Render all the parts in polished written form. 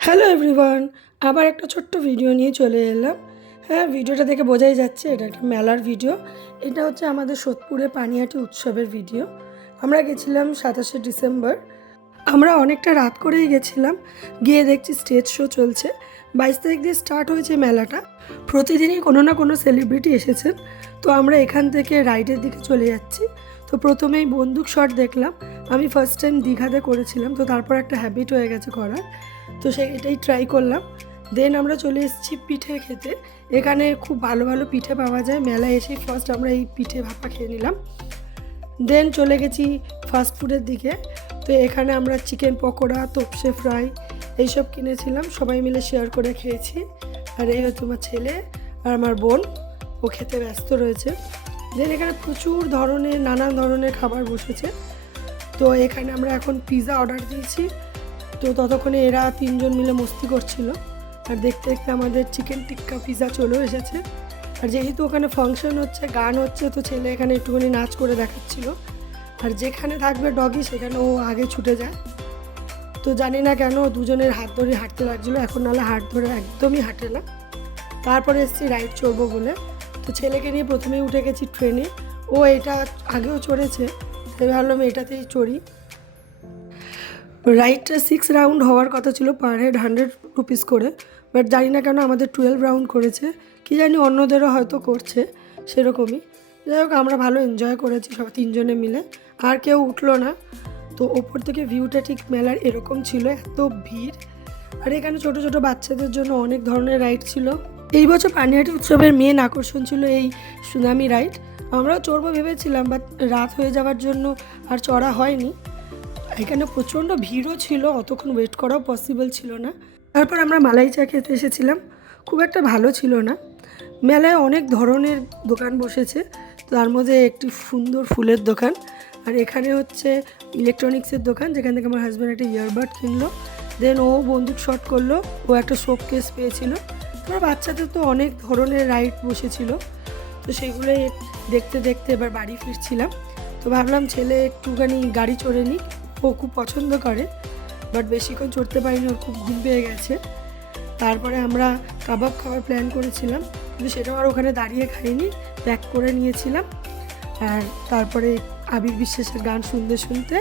Hello everyone, আবার একটা ছোট্ট ভিডিও নিয়ে চলে এলাম। হ্যাঁ, ভিডিওটা দেখে বোঝাই যাচ্ছে এটা একটা মেলার ভিডিও। এটা হচ্ছে আমাদের সোদপুরে পানিহাটি উৎসবের ভিডিও। আমরা গেছিলাম 27শে ডিসেম্বর। আমরা অনেকটা রাত করেই গেছিলাম। গিয়ে দেখছি স্টেজ শো চলছে। 22 তারিখ দিয়ে স্টার্ট হয়েছে মেলাটা। প্রতিদিনই কোনো না কোনো সেলিব্রিটি এসেছেন। তো আমরা এখান থেকে রাইডের দিকে চলে যাচ্ছি। তো প্রথমেই বন্দুক শট দেখলাম। আমি ফার্স্ট টাইম দীঘাতে করেছিলাম, তো তারপর একটা হ্যাবিট হয়ে গেছে করার। তো এটাই ট্রাই করলাম। দেন আমরা চলে এসেছি পিঠে খেতে। এখানে খুব ভালো ভালো পিঠে পাওয়া যায়। মেলায় এসেই ফার্স্ট আমরা এই পিঠে ভাপা খেয়ে নিলাম। দেন চলে গেছি ফাস্ট ফুডের দিকে। তো এখানে আমরা চিকেন পকোড়া, তোপসে ফ্রাই এইসব কিনেছিলাম, সবাই মিলে শেয়ার করে খেয়েছি। আর এই হচ্ছে আমার ছেলে আর আমার বোন, ও খেতে ব্যস্ত রয়েছে। দেন এখানে প্রচুর ধরনের নানান ধরনের খাবার বসেছে। তো এখানে আমরা এখন পিৎজা অর্ডার দিয়েছি। তো ততক্ষণে এরা তিনজন মিলে মস্তি করছিল। আর দেখতে দেখতে আমাদের চিকেন টিক্কা পিৎজা চলেও এসেছে। আর যেহেতু ওখানে ফাংশন হচ্ছে, গান হচ্ছে, তো ছেলে এখানে একটুখানি নাচ করে দেখাচ্ছিল। আর যেখানে থাকবে ডগি সেখানে ও আগে ছুটে যায়। তো জানি না কেন দুজনের হাত ধরে হাঁটতে লাগছিলো, এখন নাহলে হাত ধরে একদমই হাঁটে না। তারপরে এসেছি রাইড চড়বো বলে। তো ছেলেকে নিয়ে প্রথমেই উঠে গেছি ট্রেনে। ও এটা আগেও চড়েছে, তাই ভাবলাম এটাতেই চড়ি। রাইডটা 6 রাউন্ড হওয়ার কথা ছিল, পার হেড 100 রুপিস করে। বাট জানি না কেন আমাদের 12 রাউন্ড করেছে, কি জানি অন্যদেরও হয়তো করছে সেরকমই। যাই হোক, আমরা ভালো এনজয় করেছি সব তিনজনে মিলে। আর কেউ উঠলো না। তো ওপর থেকে ভিউটা ঠিক মেলার এরকম ছিল, এত ভিড়। আর এখানে ছোট ছোট বাচ্চাদের জন্য অনেক ধরনের রাইড ছিল। এই বছর পানিহাটি উৎসবের মেন আকর্ষণ ছিল এই সুনামি রাইড। আমরাও চড়বো ভেবেছিলাম, বাট রাত হয়ে যাওয়ার জন্য আর চড়া হয়নি। এখানে প্রচণ্ড ভিড়ও ছিল, অতক্ষণ ওয়েট করাও পসিবল ছিল না। তারপর আমরা মালাই চা খেতে এসেছিলাম, খুব একটা ভালো ছিল না। মেলায় অনেক ধরনের দোকান বসেছে, তার মধ্যে একটি সুন্দর ফুলের দোকান। আর এখানে হচ্ছে ইলেকট্রনিক্সের দোকান, যেখান থেকে আমার হাজব্যান্ড একটা ইয়ারবাড কিনলো। দেন ও বন্দুক শট করলো, ও একটা শোক কেস পেয়েছিল। তারপর বাচ্চাদের তো অনেক ধরনের রাইড বসেছিল, তো সেগুলোই দেখতে দেখতে এবার বাড়ি ফিরছিলাম। তো ভাবলাম ছেলে একটুখানি গাড়ি চড়ে নিক, ও খুব পছন্দ করে। বাট বেশিক্ষণ চড়তে পারিনি, ওর খুব ঘুম পেয়ে গেছে। তারপরে আমরা কাবাব খাওয়ার প্ল্যান করেছিলাম, কিন্তু সেটাও আর ওখানে দাঁড়িয়ে খাইনি, প্যাক করে নিয়েছিলাম। আর তারপরে আবির বিশ্বাসের গান শুনতে শুনতে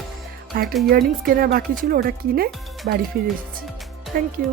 আর একটা ইয়াররিংস কেনার বাকি ছিল, ওটা কিনে বাড়ি ফিরে এসেছি। Thank you.